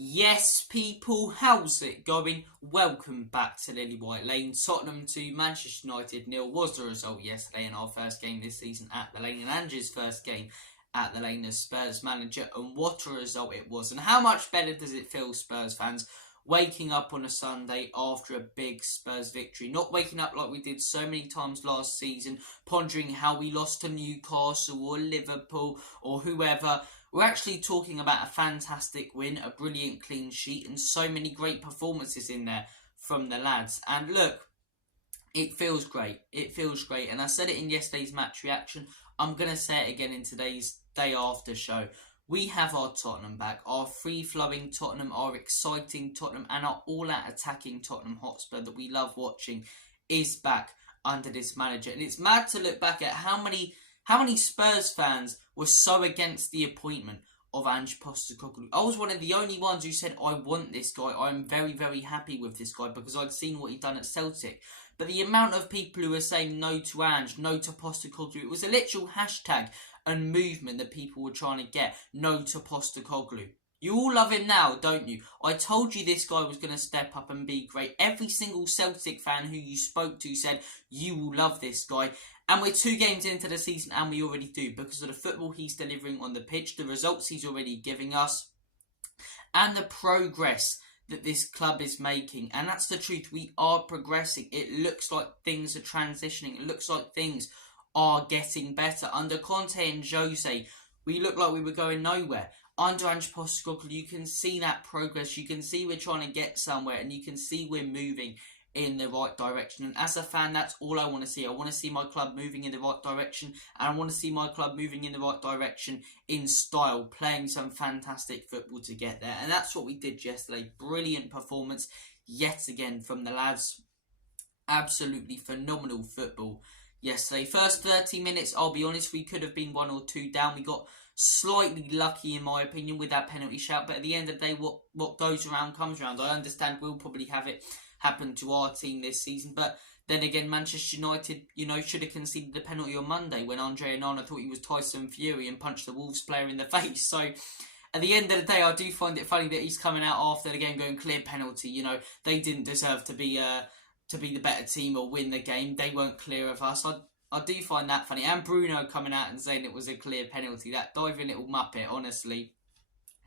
Yes, people, how's it going? Welcome back to Lily White Lane. Tottenham to Manchester United 0 was the result yesterday in our first game this season at the Lane, and Ange's first game at the Lane as Spurs manager, and what a result it was. And how much better does it feel, Spurs fans, waking up on a Sunday after a big Spurs victory? Not waking up like we did so many times last season, pondering how we lost to Newcastle or Liverpool or whoever. We're actually talking about a fantastic win, a brilliant clean sheet, and so many great performances in there from the lads. And look, it feels great. It feels great. And I said it in yesterday's match reaction. I'm going to say it again in today's day after show. We have our Tottenham back, our free-flowing Tottenham, our exciting Tottenham, and our all-out attacking Tottenham Hotspur that we love watching is back under this manager. And it's mad to look back at how many Spurs fans were so against the appointment of Ange Postecoglou. I was one of the only ones who said, I want this guy. I'm very, very happy with this guy because I'd seen what he'd done at Celtic. But the amount of people who were saying no to Ange, no to Postecoglou, it was a literal hashtag and movement that people were trying to get, no to Postecoglou. You all love him now, don't you? I told you this guy was going to step up and be great. Every single Celtic fan who you spoke to said, you will love this guy. And we're 2 games into the season and we already do, because of the football he's delivering on the pitch, the results he's already giving us, and the progress that this club is making. And that's the truth. We are progressing. It looks like things are transitioning. It looks like things are getting better. Under Conte and Jose, we looked like we were going nowhere. Under Ange Postecoglou, you can see that progress. You can see we're trying to get somewhere, and you can see we're moving in the right direction. And as a fan, that's all I want to see. I want to see my club moving in the right direction, and I want to see my club moving in the right direction in style, playing some fantastic football to get there. And that's what we did yesterday. Brilliant performance yet again from the lads. Absolutely phenomenal football yesterday. First 30 minutes, I'll be honest, we could have been 1 or 2 down. We got slightly lucky, in my opinion, with that penalty shout. But at the end of the day, what goes around comes around. I understand we'll probably have it happen to our team this season. But then again, Manchester United, should have conceded the penalty on Monday when Andre Onana thought he was Tyson Fury and punched the Wolves player in the face. So at the end of the day, I do find it funny that he's coming out after the game going, clear penalty. They didn't deserve to be the better team or win the game. They weren't clear of us. I do find that funny. And Bruno coming out and saying it was a clear penalty. That diving little muppet, honestly.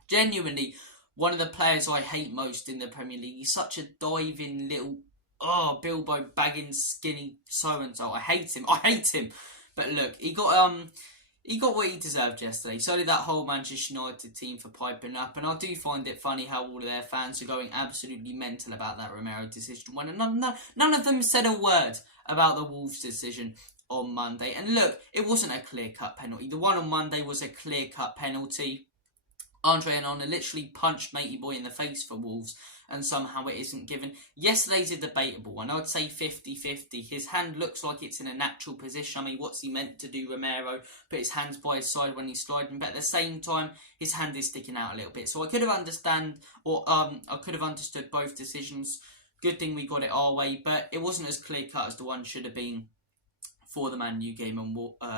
Genuinely, one of the players I hate most in the Premier League. He's such a diving little, Bilbo Baggins skinny so-and-so. I hate him. But look, he got what he deserved yesterday. So did that whole Manchester United team for piping up. And I do find it funny how all of their fans are going absolutely mental about that Romero decision. When none of them said a word about the Wolves decision on Monday. And look, it wasn't a clear-cut penalty. The one on Monday was a clear-cut penalty. Andre Onana literally punched Matey Boy in the face for Wolves, and somehow it isn't given. Yesterday's a debatable one. I would say 50-50. His hand looks like it's in a natural position. I mean, what's he meant to do, Romero? Put his hands by his side when he's sliding, but at the same time, his hand is sticking out a little bit. So I could have understood both decisions. Good thing we got it our way, but it wasn't as clear-cut as the one should have been for the Man U game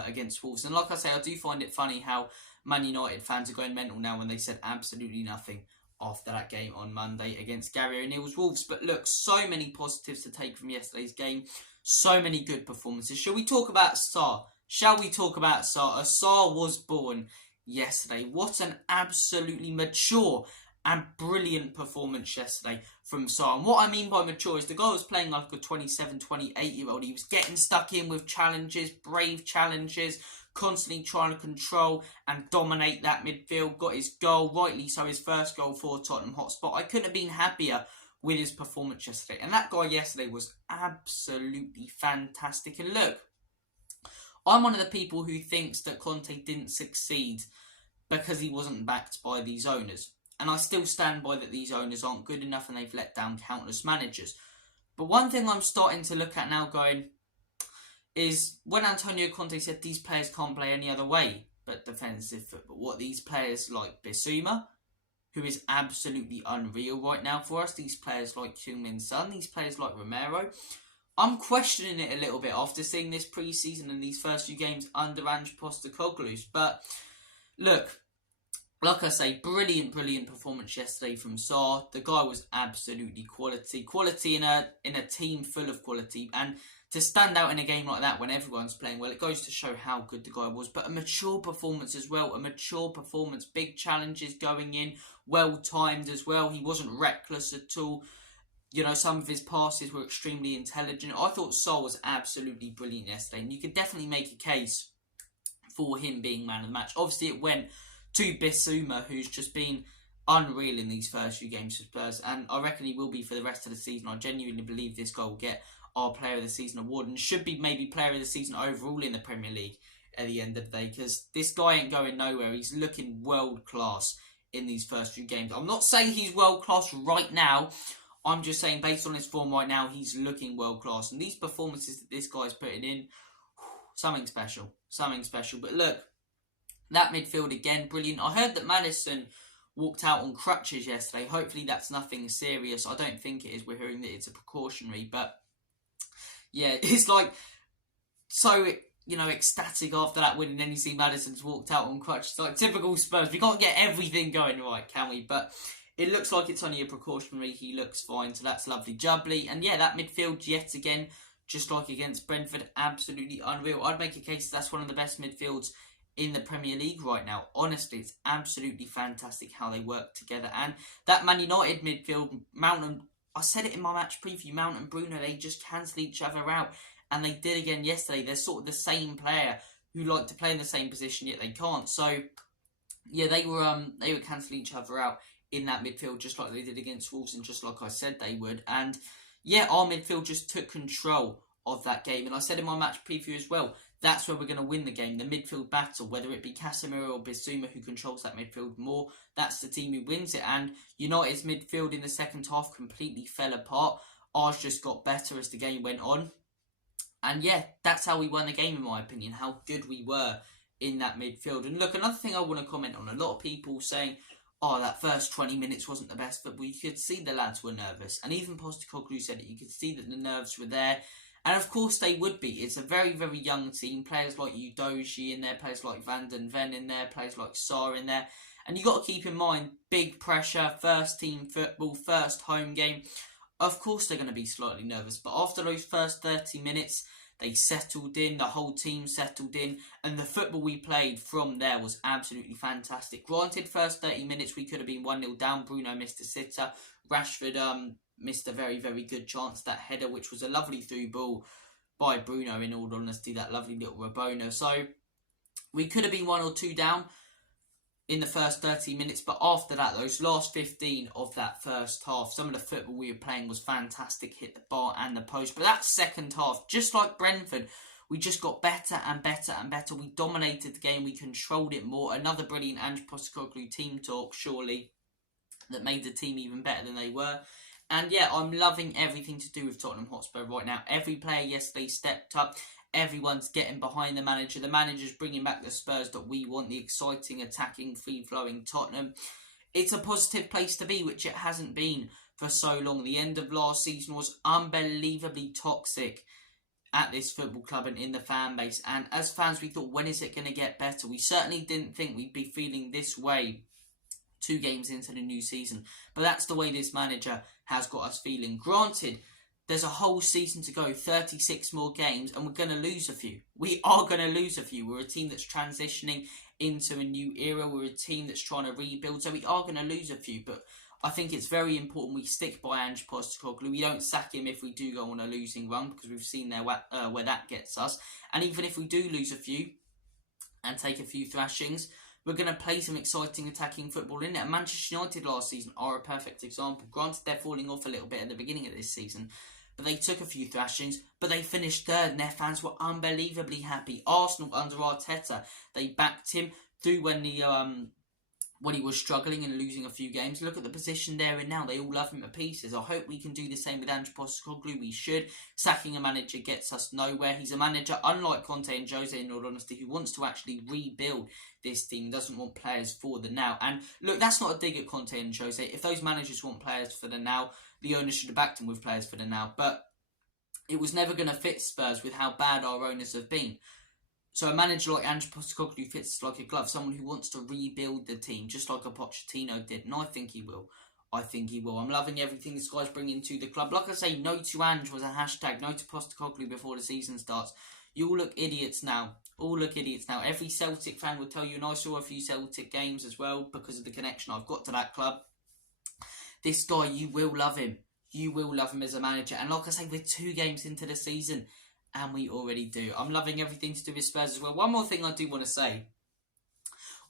against Wolves. And like I say, I do find it funny how Man United fans are going mental now when they said absolutely nothing after that game on Monday against Gary O'Neill's Wolves. But look, so many positives to take from yesterday's game. So many good performances. Shall we talk about Sarr? Sarr was born yesterday. What an absolutely mature and brilliant performance yesterday from Sarr. And what I mean by mature is the guy was playing like a 27, 28-year-old. He was getting stuck in with challenges, brave challenges, constantly trying to control and dominate that midfield. Got his goal, rightly so, his first goal for Tottenham Hotspur. I couldn't have been happier with his performance yesterday. And that guy yesterday was absolutely fantastic. And look, I'm one of the people who thinks that Conte didn't succeed because he wasn't backed by these owners. And I still stand by that these owners aren't good enough and they've let down countless managers. But one thing I'm starting to look at now going is when Antonio Conte said these players can't play any other way but defensive football. What these players like Bissouma, who is absolutely unreal right now for us. These players like Heung-min Son, these players like Romero. I'm questioning it a little bit after seeing this pre-season and these first few games under Ange Postecoglou. But look, like I say, brilliant performance yesterday from Sarr. The guy was absolutely quality in a team full of quality, and to stand out in a game like that when everyone's playing well, it goes to show how good the guy was. But a mature performance as well, big challenges going in, well timed as well. He wasn't reckless at all. Some of his passes were extremely intelligent. I thought Sarr was absolutely brilliant yesterday, and you could definitely make a case for him being man of the match. Obviously, it went to Bissouma, who's just been unreal in these first few games for Spurs, and I reckon he will be for the rest of the season. I genuinely believe this guy will get our Player of the Season award, and should be maybe Player of the Season overall in the Premier League at the end of the day, because this guy ain't going nowhere. He's looking world class in these first few games. I'm not saying he's world class right now. I'm just saying based on his form right now, he's looking world class, and these performances that this guy's putting in, something special. But look, that midfield again, brilliant. I heard that Maddison walked out on crutches yesterday. Hopefully that's nothing serious. I don't think it is. We're hearing that it's a precautionary. But yeah, it's like so, ecstatic after that win. And then you see Maddison's walked out on crutches. Like typical Spurs. We can't get everything going right, can we? But it looks like it's only a precautionary. He looks fine. So that's lovely. Jubbly. And yeah, that midfield yet again, just like against Brentford, absolutely unreal. I'd make a case that's one of the best midfields in the Premier League right now. Honestly, it's absolutely fantastic how they work together. And that Man United midfield, Mount and I said it in my match preview, Mount and Bruno, they just cancel each other out. And they did again yesterday. They're sort of the same player who like to play in the same position, yet they can't. So, yeah, they were cancelling each other out in that midfield, just like they did against Wolves and just like I said they would. And, yeah, our midfield just took control of that game. And I said in my match preview as well, that's where we're going to win the game, the midfield battle, whether it be Casemiro or Bissouma who controls that midfield more, that's the team who wins it. And United's midfield in the second half completely fell apart. Ours just got better as the game went on. And yeah, that's how we won the game in my opinion, how good we were in that midfield. And look, another thing I want to comment on, a lot of people saying, oh, that first 20 minutes wasn't the best, but we could see the lads were nervous. And even Postecoglou said it, you could see that the nerves were there. And of course they would be. It's a very, very young team. Players like Udogie in there, players like Van den Ven in there, players like Sarr in there. And you've got to keep in mind, big pressure, first team football, first home game. Of course they're going to be slightly nervous. But after those first 30 minutes, they settled in, the whole team settled in. And the football we played from there was absolutely fantastic. Granted, first 30 minutes we could have been 1-0 down. Bruno missed a sitter. Rashford missed a very, very good chance, that header, which was a lovely through ball by Bruno, in all honesty, that lovely little Rabona. So we could have been 1 or 2 down in the first 30 minutes, but after that, those last 15 of that first half, some of the football we were playing was fantastic, hit the bar and the post. But that second half, just like Brentford, we just got better and better and better. We dominated the game, we controlled it more. Another brilliant Ange Postecoglou team talk, surely, that made the team even better than they were. And yeah, I'm loving everything to do with Tottenham Hotspur right now. Every player yesterday stepped up. Everyone's getting behind the manager. The manager's bringing back the Spurs that we want, the exciting, attacking, free-flowing Tottenham. It's a positive place to be, which it hasn't been for so long. The end of last season was unbelievably toxic at this football club and in the fan base. And as fans, we thought, when is it going to get better? We certainly didn't think we'd be feeling this way 2 games into the new season. But that's the way this manager has got us feeling. Granted, there's a whole season to go, 36 more games, and we're going to lose a few. We are going to lose a few. We're a team that's transitioning into a new era. We're a team that's trying to rebuild, so we are going to lose a few. But I think it's very important we stick by Ange Postecoglou. We don't sack him if we do go on a losing run, because we've seen there where that gets us. And even if we do lose a few and take a few thrashings, we're going to play some exciting attacking football in it. And Manchester United last season are a perfect example. Granted, they're falling off a little bit at the beginning of this season, but they took a few thrashings, but they finished third, and their fans were unbelievably happy. Arsenal under Arteta, they backed him through when he was struggling and losing a few games. Look at the position they're in now. They all love him to pieces. I hope we can do the same with Ange Postecoglou. We should. Sacking a manager gets us nowhere. He's a manager, unlike Conte and Jose, in all honesty, who wants to actually rebuild this team, doesn't want players for the now. And look, that's not a dig at Conte and Jose. If those managers want players for the now, the owners should have backed him with players for the now. But it was never going to fit Spurs with how bad our owners have been. So a manager like Ange Postecoglou fits like a glove. Someone who wants to rebuild the team, just like a Pochettino did. And I think he will. I'm loving everything this guy's bringing to the club. Like I say, no to Ange was a hashtag. No to Postecoglou before the season starts. You all look idiots now. Every Celtic fan will tell you, and I saw a few Celtic games as well because of the connection I've got to that club. This guy, you will love him. You will love him as a manager. And like I say, we're 2 games into the season, and we already do. I'm loving everything to do with Spurs as well. One more thing I do want to say.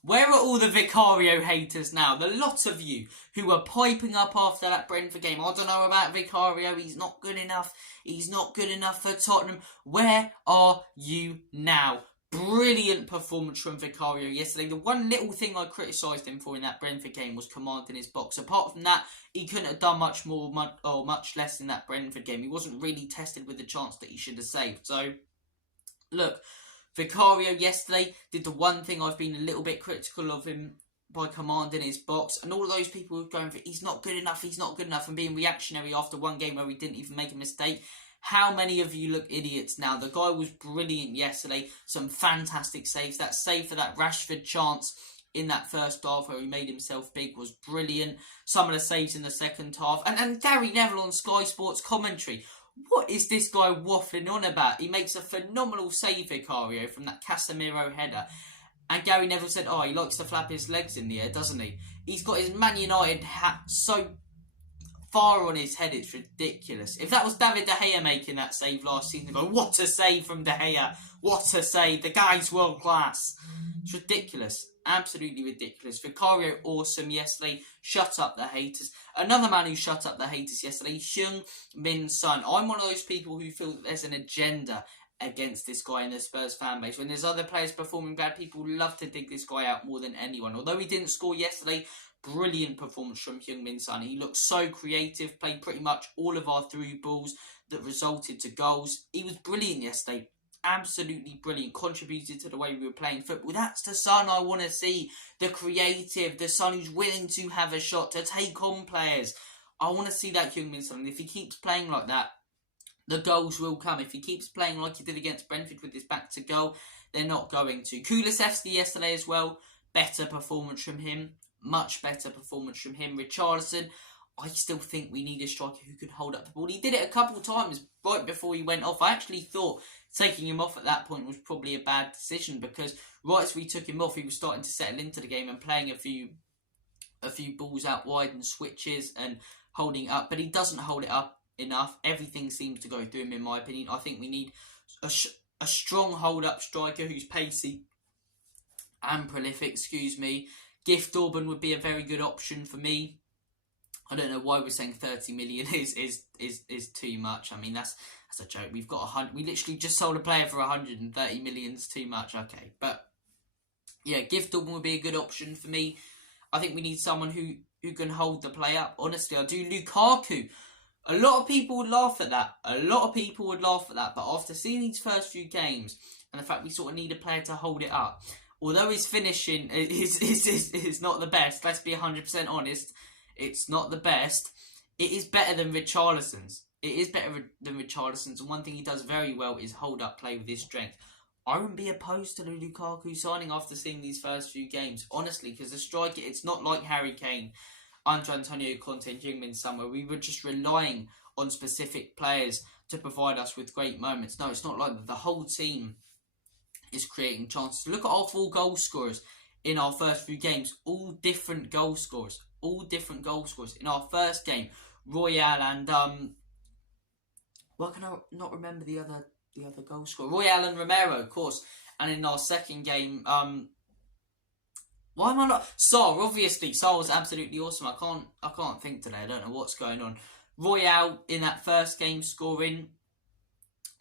Where are all the Vicario haters now? The lot of you who were piping up after that Brentford game. I don't know about Vicario. He's not good enough. He's not good enough for Tottenham. Where are you now? Brilliant performance from Vicario yesterday. The one little thing I criticised him for in that Brentford game was commanding his box. Apart from that, he couldn't have done much more or much less in that Brentford game. He wasn't really tested with the chance that he should have saved. So, look, Vicario yesterday did the one thing I've been a little bit critical of him by commanding his box. And all of those people who are going for, he's not good enough, and being reactionary after one game where he didn't even make a mistake. How many of you look idiots now? The guy was brilliant yesterday. Some fantastic saves. That save for that Rashford chance in that first half where he made himself big was brilliant. Some of the saves in the second half. And Gary Neville on Sky Sports commentary. What is this guy waffling on about? He makes a phenomenal save, Vicario, from that Casemiro header. And Gary Neville said, he likes to flap his legs in the air, doesn't he? He's got his Man United hat so far on his head, it's ridiculous. If that was David De Gea making that save last season, go, what a save from De Gea. What a save. The guy's world class. It's ridiculous. Absolutely ridiculous. Vicario, awesome yesterday. Shut up the haters. Another man who shut up the haters yesterday, Heung-min Son. I'm one of those people who feel that there's an agenda against this guy in the Spurs fan base. When there's other players performing bad, people love to dig this guy out more than anyone. Although he didn't score yesterday, brilliant performance from Heung-min Son. He looked so creative, played pretty much all of our through balls that resulted to goals. He was brilliant yesterday. Absolutely brilliant. Contributed to the way we were playing football. That's the Son I want to see. The creative. The Son who's willing to have a shot, to take on players. I want to see that Heung-min Son. And if he keeps playing like that, the goals will come. If he keeps playing like he did against Brentford with his back to goal, they're not going to. Kulusevski yesterday as well. Better performance from him. Much better performance from him. Richarlison, I still think we need a striker who can hold up the ball. He did it a couple of times right before he went off. I actually thought taking him off at that point was probably a bad decision because right as we took him off, he was starting to settle into the game and playing a few balls out wide and switches and holding up. But he doesn't hold it up enough. Everything seems to go through him, in my opinion. I think we need a strong hold-up striker who's pacey and prolific. Gift Orban would be a very good option for me. I don't know why we're saying 30 million is too much. I mean, that's a joke. We've got we literally just sold a player for 130 million. Is too much. Okay, but yeah, Gift Orban would be a good option for me. I think we need someone who can hold the play up. Honestly, I do. Lukaku. A lot of people would laugh at that. But after seeing these first few games and the fact we sort of need a player to hold it up, although his finishing is not the best, let's be 100% honest, it's not the best, it is better than Richarlison's. And one thing he does very well is hold up play with his strength. I wouldn't be opposed to the Lukaku signing after seeing these first few games, honestly, because the striker, it's not like Harry Kane, under Antonio Conte and Heung-min Son, where we were just relying on specific players to provide us with great moments. No, it's not like that. The whole team is creating chances. Look at our 4 goal scorers in our first few games. All different goal scorers. In our first game, Royale and why can I not remember the other goal scorer? Royale and Romero, of course. And in our second game, why am I not? Sarr, obviously. Sarr was absolutely awesome. I can't think today. I don't know what's going on. Royale in that first game scoring.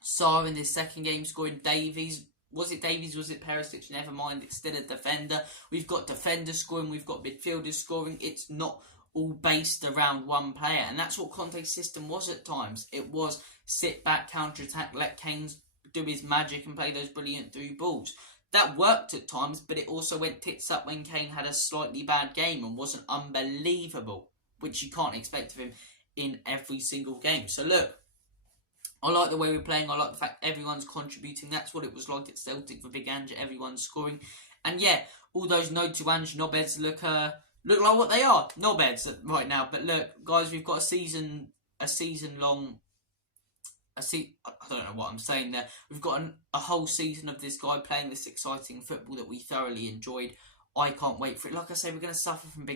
Sarr in this second game scoring. Davies. Was it Davies? Was it Perisic? Never mind. It's still a defender. We've got defenders scoring. We've got midfielders scoring. It's not all based around one player. And that's what Conte's system was at times. It was sit back, counter-attack, let Kane do his magic and play those brilliant through balls. That worked at times, but it also went tits up when Kane had a slightly bad game and wasn't unbelievable, which you can't expect of him in every single game. So look, I like the way we're playing. I like the fact everyone's contributing. That's what it was like at Celtic for Big Ange. Everyone's scoring. And yeah, all those notes to Ange knobheads look like what they are, knobheads right now. But look, guys, we've got a season long. I don't know what I'm saying there. We've got a whole season of this guy playing this exciting football that we thoroughly enjoyed. I can't wait for it. Like I say, we're going to suffer from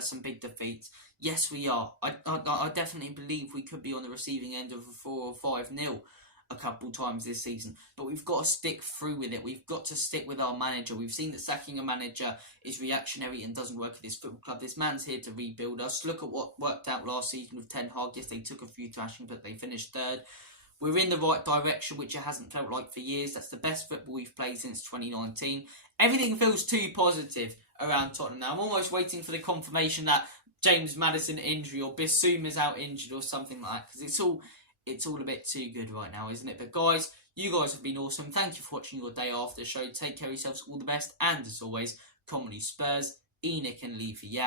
some big defeats. Yes, we are. I definitely believe we could be on the receiving end of a 4 or 5-0 a couple times this season. But we've got to stick through with it. We've got to stick with our manager. We've seen that sacking a manager is reactionary and doesn't work at this football club. This man's here to rebuild us. Look at what worked out last season with Ten Hag. Yes, they took a few thrashing, but they finished third. We're in the right direction, which it hasn't felt like for years. That's the best football we've played since 2019. Everything feels too positive around Tottenham now. I'm almost waiting for the confirmation that James Maddison injury or Bissouma's out injured or something like that, because it's all a bit too good right now, isn't it? But guys, you guys have been awesome. Thank you for watching your day after show. Take care of yourselves. All the best. And as always, Comedy Spurs, Enoch and Lee for